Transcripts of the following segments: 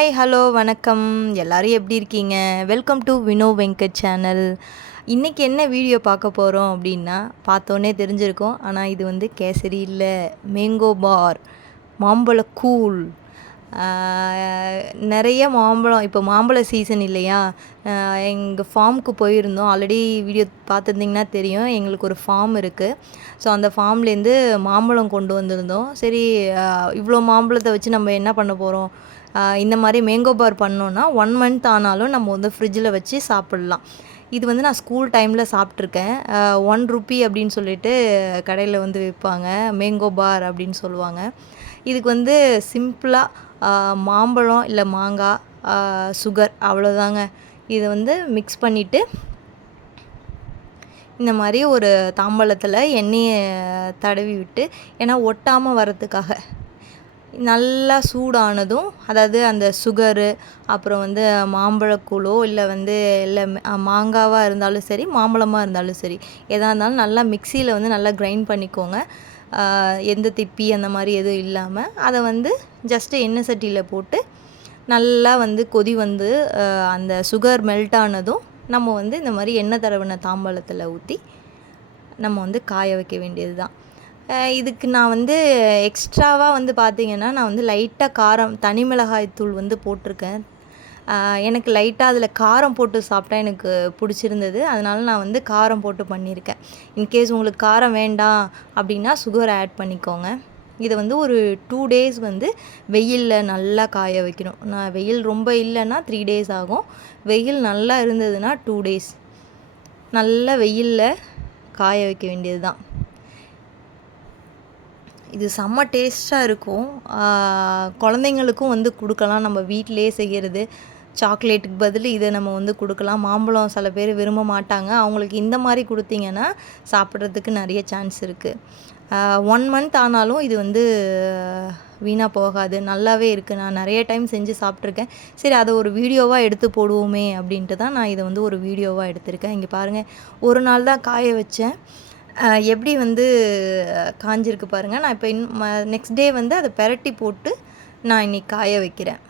Hi hello வணக்கம் எல்லோரும் எப்படி இருக்கீங்க? Welcome to Vino Venkat channel. இன்றைக்கி என்ன வீடியோ பார்க்க போகிறோம் அப்படின்னா, பார்த்தோன்னே தெரிஞ்சிருக்கோம். ஆனால் இது வந்து கேசரி இல்லை, மேங்கோ பார், மாம்பழ கூழ். நிறைய மாம்பழம், இப்போ மாம்பழ சீசன் இல்லையா? எங்கள் ஃபார்முக்கு போயிருந்தோம். ஆல்ரெடி வீடியோ பார்த்துருந்திங்கன்னா தெரியும். எங்களுக்கு ஒரு ஃபார்ம் இருக்குது. ஸோ அந்த ஃபார்ம்லேருந்து மாம்பழம் கொண்டு வந்திருந்தோம். சரி, இவ்வளோ மாம்பழத்தை வச்சு நம்ம என்ன பண்ண போகிறோம்? இந்த மாதிரி மேங்கோ பார் பண்ணோன்னா 1 மந்த் ஆனாலும் நம்ம வந்து ஃப்ரிட்ஜில் வச்சு சாப்பிட்லாம். இது வந்து நான் ஸ்கூல் டைமில் சாப்பிட்ருக்கேன். 1 ரூபி அப்படின்னு சொல்லிட்டு கடையில் வந்து விற்பாங்க. மேங்கோ பார் அப்படின்னு சொல்லுவாங்க. இதுக்கு வந்து சிம்பிளாக மாம்பழம் இல்லை மாங்காய், சுகர் அவ்வளோதாங்க. இதை வந்து மிக்ஸ் பண்ணிவிட்டு இந்த மாதிரி ஒரு தாம்பாளத்தில் எண்ணெயை தடவி விட்டு, ஏன்னா ஒட்டாமல் வரத்துக்காக நல்லா சூடானதும், அதாவது அந்த சுகரு, அப்புறம் வந்து மாம்பழக்கூழோ இல்லை வந்து இல்லை மாங்காவாக இருந்தாலும் சரி, மாம்பழமாக இருந்தாலும் சரி, எதாக இருந்தாலும் நல்லா மிக்சியில் வந்து நல்லா கிரைண்ட் பண்ணிக்கோங்க. எந்த திப்பி அந்த மாதிரி எதுவும் இல்லாமல் அதை வந்து ஜஸ்ட்டு எண்ணெய் சட்டியில் போட்டு நல்லா வந்து கொதி வந்து அந்த சுகர் மெல்ட் ஆனதும் நம்ம வந்து இந்த மாதிரி எண்ணெய் தடவின தாம்பாளத்தில் ஊற்றி நம்ம வந்து காய வைக்க வேண்டியது தான். இதுக்கு நான் வந்து எக்ஸ்ட்ராவாக வந்து பார்த்திங்கன்னா, நான் வந்து லைட்டாக காரம், தனி மிளகாய் தூள் வந்து போட்டிருக்கேன். எனக்கு லைட்டாக அதில் காரம் போட்டு சாப்பிட்டா எனக்கு பிடிச்சிருந்தது. அதனால நான் வந்து காரம் போட்டு பண்ணியிருக்கேன். இன்கேஸ் உங்களுக்கு காரம் வேண்டாம் அப்படின்னா சுகர் ஆட் பண்ணிக்கோங்க. இதை வந்து ஒரு 2 டேஸ் வந்து வெயிலில் நல்லா காய வைக்கணும். நான் வெயில் ரொம்ப இல்லைன்னா 3 டேஸ் ஆகும். வெயில் நல்லா இருந்ததுன்னா 2 டேஸ் நல்லா வெயிலில் காய வைக்க வேண்டியது தான். இது செம்ம டேஸ்ட்டாக இருக்கும். குழந்தைங்களுக்கும் வந்து கொடுக்கலாம். நம்ம வீட்டிலேயே செய்கிறது. சாக்லேட்டுக்கு பதில் இதை நம்ம வந்து கொடுக்கலாம். மாம்பழம் சில பேர் விரும்ப மாட்டாங்க. அவங்களுக்கு இந்த மாதிரி கொடுத்தீங்கன்னா சாப்பிட்றதுக்கு நிறைய சான்ஸ் இருக்குது. 1 மந்த் ஆனாலும் இது வந்து வீணாக போகாது. நல்லாவே இருக்குது. நான் நிறைய டைம் செஞ்சு சாப்பிட்ருக்கேன். சரி, அதை ஒரு வீடியோவாக எடுத்து போடுவோமே அப்படின்ட்டு தான் நான் இதை வந்து ஒரு வீடியோவாக எடுத்திருக்கேன். இங்கே பாருங்கள், ஒரு நாள் தான் காய வச்சேன். எப்படி வந்து காஞ்சிருக்கு பாருங்கள். நான் இப்போ நெக்ஸ்ட் டே வந்து அதை பெரட்டி போட்டு நான் இன்றைக்கி காய வைக்கிறேன்.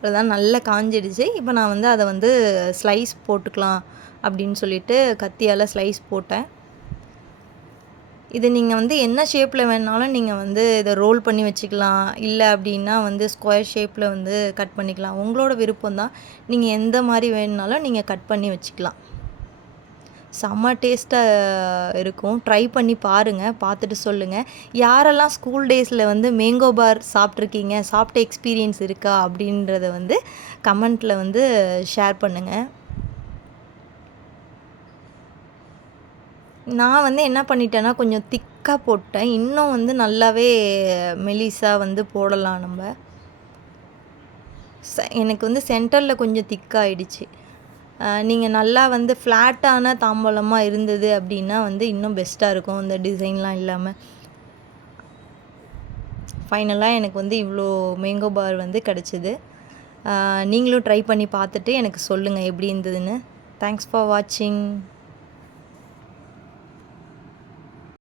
அதுதான் நல்லா காஞ்சிடுச்சு. இப்போ நான் வந்து அதை வந்து ஸ்லைஸ் போட்டுக்கலாம் அப்படின்னு சொல்லிட்டு கத்தியால் ஸ்லைஸ் போட்டேன். இது நீங்கள் வந்து என்ன ஷேப்பில் வேணாலும் நீங்கள் வந்து இதை ரோல் பண்ணி வச்சுக்கலாம். இல்லை அப்படின்னா வந்து ஸ்கொயர் ஷேப்பில் வந்து கட் பண்ணிக்கலாம். உங்களோட விருப்பம் தான். நீங்கள் எந்த மாதிரி வேணுனாலும் நீங்கள் கட் பண்ணி வச்சுக்கலாம். செம்ம டேஸ்ட்டாக இருக்கும். ட்ரை பண்ணி பாருங்கள். பார்த்துட்டு சொல்லுங்கள். யாரெல்லாம் ஸ்கூல் டேஸில் வந்து மேங்கோ பார் சாப்பிட்ருக்கீங்க, சாப்பிட்ட எக்ஸ்பீரியன்ஸ் இருக்கா அப்படின்றத வந்து கமெண்ட்டில் வந்து ஷேர் பண்ணுங்கள். நான் வந்து என்ன பண்ணிட்டேன்னா, கொஞ்சம் திக்காக போட்டேன். இன்னும் வந்து நல்லாவே மெலிசாக வந்து போடலாம் நம்ம. எனக்கு வந்து சென்டரில் கொஞ்சம் திக்காகிடுச்சு. நீங்கள் நல்லா வந்து ஃப்ளாட்டான தாம்பாளமாக இருந்தது அப்படின்னா வந்து இன்னும் பெஸ்ட்டாக இருக்கும், இந்த டிசைன்லாம் இல்லாமல். ஃபைனலாக எனக்கு வந்து இவ்வளோ மேங்கோ பார் வந்து கிடச்சிது. நீங்களும் ட்ரை பண்ணி பார்த்துட்டு எனக்கு சொல்லுங்கள் எப்படி இருந்ததுன்னு. தேங்க்ஸ் ஃபார் வாட்சிங்.